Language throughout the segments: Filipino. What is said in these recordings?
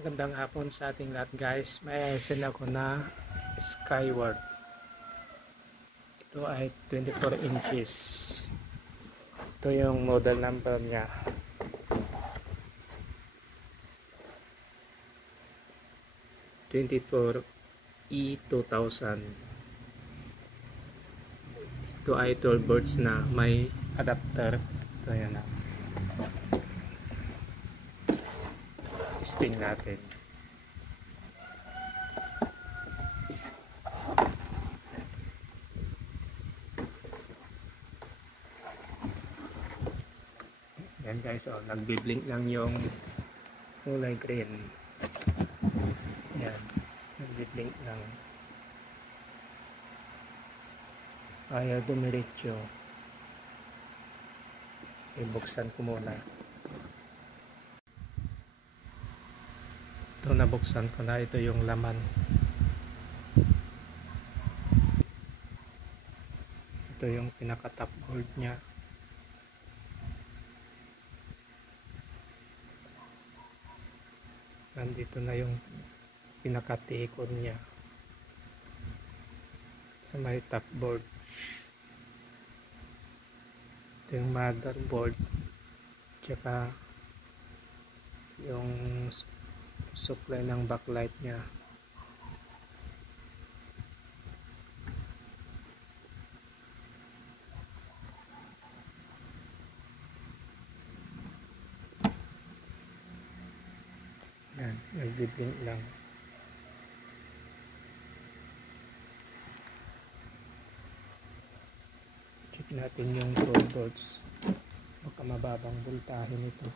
Magandang hapon sa ating lahat guys. May send ako na Skyward. Ito ay 24 inches. Ito yung model number niya. E2000. Ito ay 12 volts na may adapter. Ito yan na. Testing natin. Yan guys, oh, nagbi-blink lang yung kulay green. Yan, nagbi-blink lang. Ayaw dumiretso. Ibuksan ko muna. Ito, nabuksan ko na. Ito yung laman. Ito yung pinaka-top board nya. Nandito na yung pinaka-tikon nya sa may top board. Ito yung motherboard, tsaka yung supply ng backlight nya. Yan, nagbiblink lang. Check natin yung 12 volts. Baka mababang voltahe nito.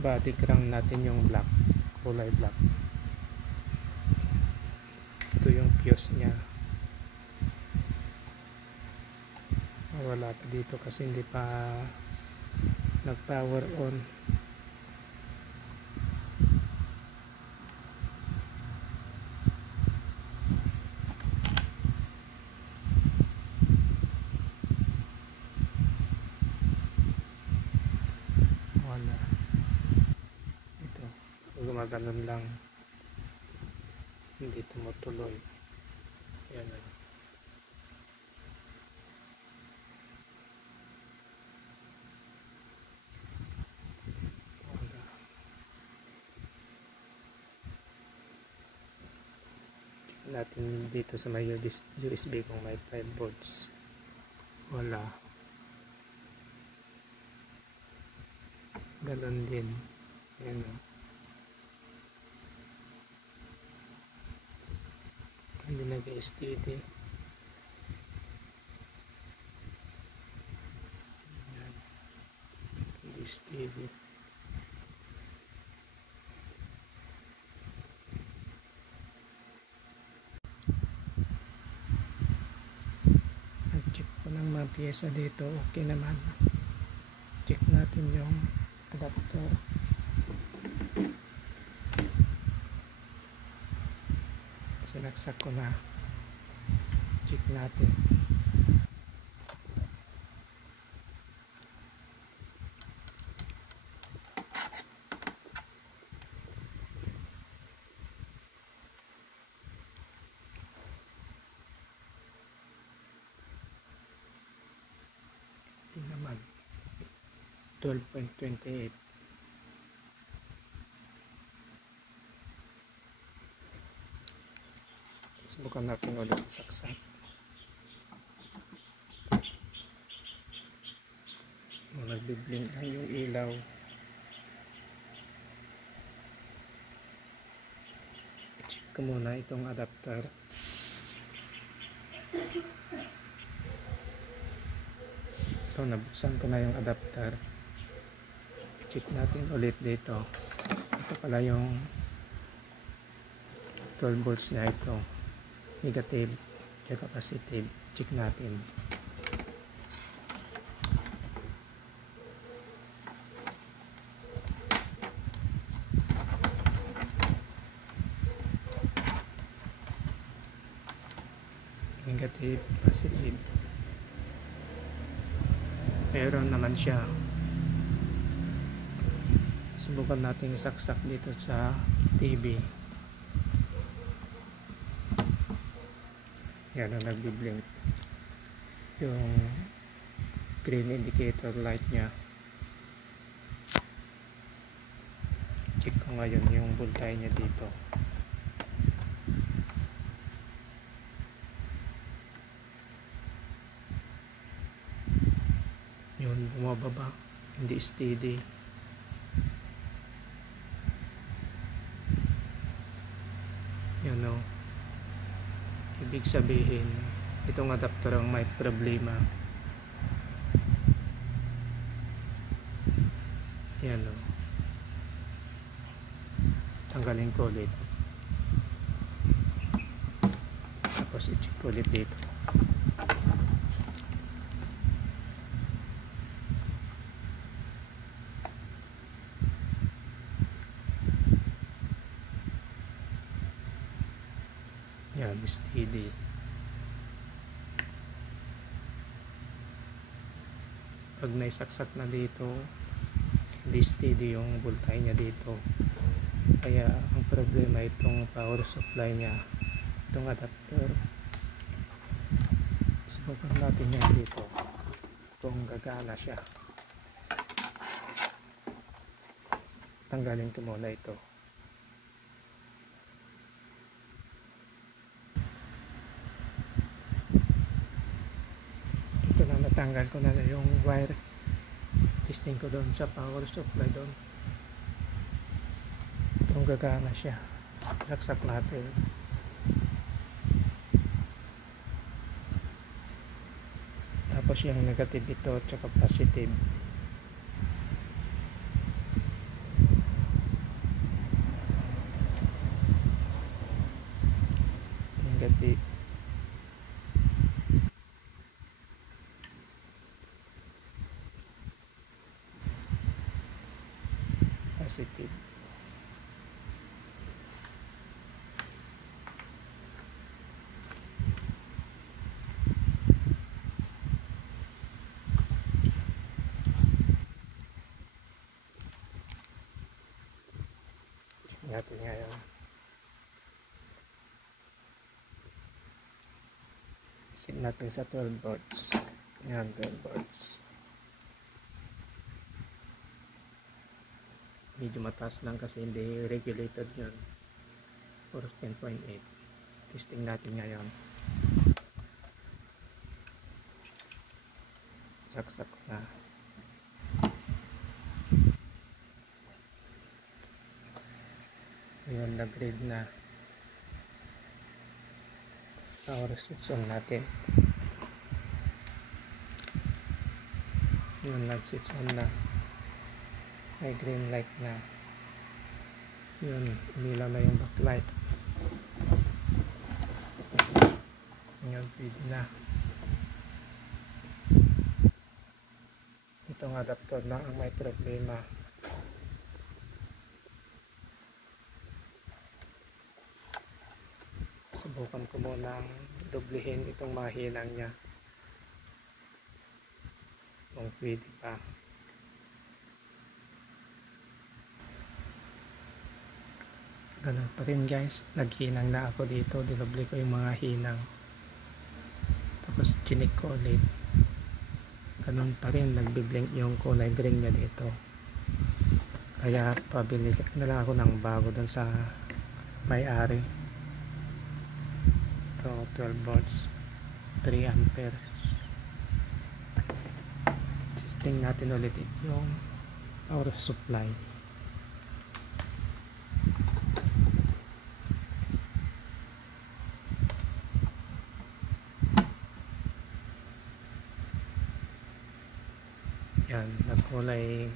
Body crank natin yung black, kulay black. Ito yung fuse nya. Wala pa dito kasi hindi pa nag power on. Wala. Ito, gumaganon lang, hindi tumutuloy. Yan na. Natin dito sa may USB kung may 5 volts. Wala. Ganon din. Ayan o. Hindi nag-STD. Hindi steady. Ng mga piyesa dito, okay naman. Check natin yung adapter. Sinaksak ko na. Check natin. Naman 12.28. Subukan natin ulit saksak. Nagbiblink lang yung ilaw. Check ko muna itong adapter. Ito, nabuksan ko na yung adapter. Check natin ulit dito. Ito pala yung 12 volts niya ito. Negative at positive. Check natin. Negative, positive. Meron naman siya. Subukan natin isaksak dito sa TV. Yan ang nagbi-blink yung green indicator light nya. Check ko ngayon yung voltage nya dito. Yun, bumababa, hindi steady. Yun o. Ibig sabihin itong adapter ang may problema. Yan o. Tanggalin ko ulit. Tapos i-check ko ulit dito. Yan, steady. Pag naisaksak na dito, hindi steady yung voltage nya dito. Kaya ang problema itong power supply nya, itong adapter. Subukan natin yan dito kung gagana siya. Tanggalin ko muna ito. Ito na, natanggal ko na yung wire. Testing ko doon sa power supply doon kung gagana siya. Saksak natin. Tapos yung negative ito tsaka positive. Negative. Positive. Natin ngayon. Set natin sa 12 volts. Yan, 12 volts. Medyo mataas lang kasi hindi regulated yun. Or 10.8. Testing natin ngayon. Saksak na. Yun, nag-read na. Power switch on natin. Yun, nag-switch on na. May green light na. Yun, umilaw na yung backlight. Yun, pwede na. Itong adapter na ang may problema. Subukan ko munang doblehin itong mahinang niya kung pwede pa. Ganun pa rin guys, naghinang na ako dito, dinoble ko yung mga hinang, tapos chinik ko ulit, ganun pa rin, nagbiblink yung kulay green niya dito. Kaya pabili na lang ako ng bago dun sa may-ari. Ito, 12 volts, 3 amperes. Testing natin ulit yung power supply. Yan, nagkulay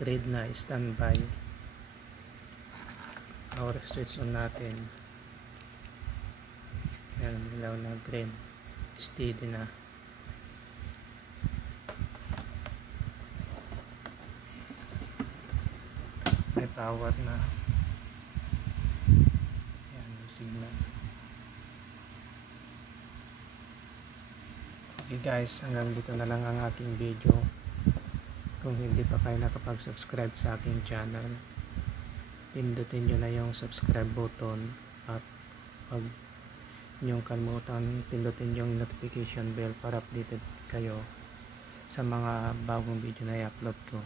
red na, standby. Power switch on natin. Yan, ilaw na green, steady na. May power na. Yan, may signal. Okay guys, hanggang dito na lang ang aking video. Kung hindi pa kayo nakapag-subscribe sa aking channel, pindutin nyo na yung subscribe button at huwag nyong kalimutan pindutin yung notification bell para updated kayo sa mga bagong video na i-upload ko.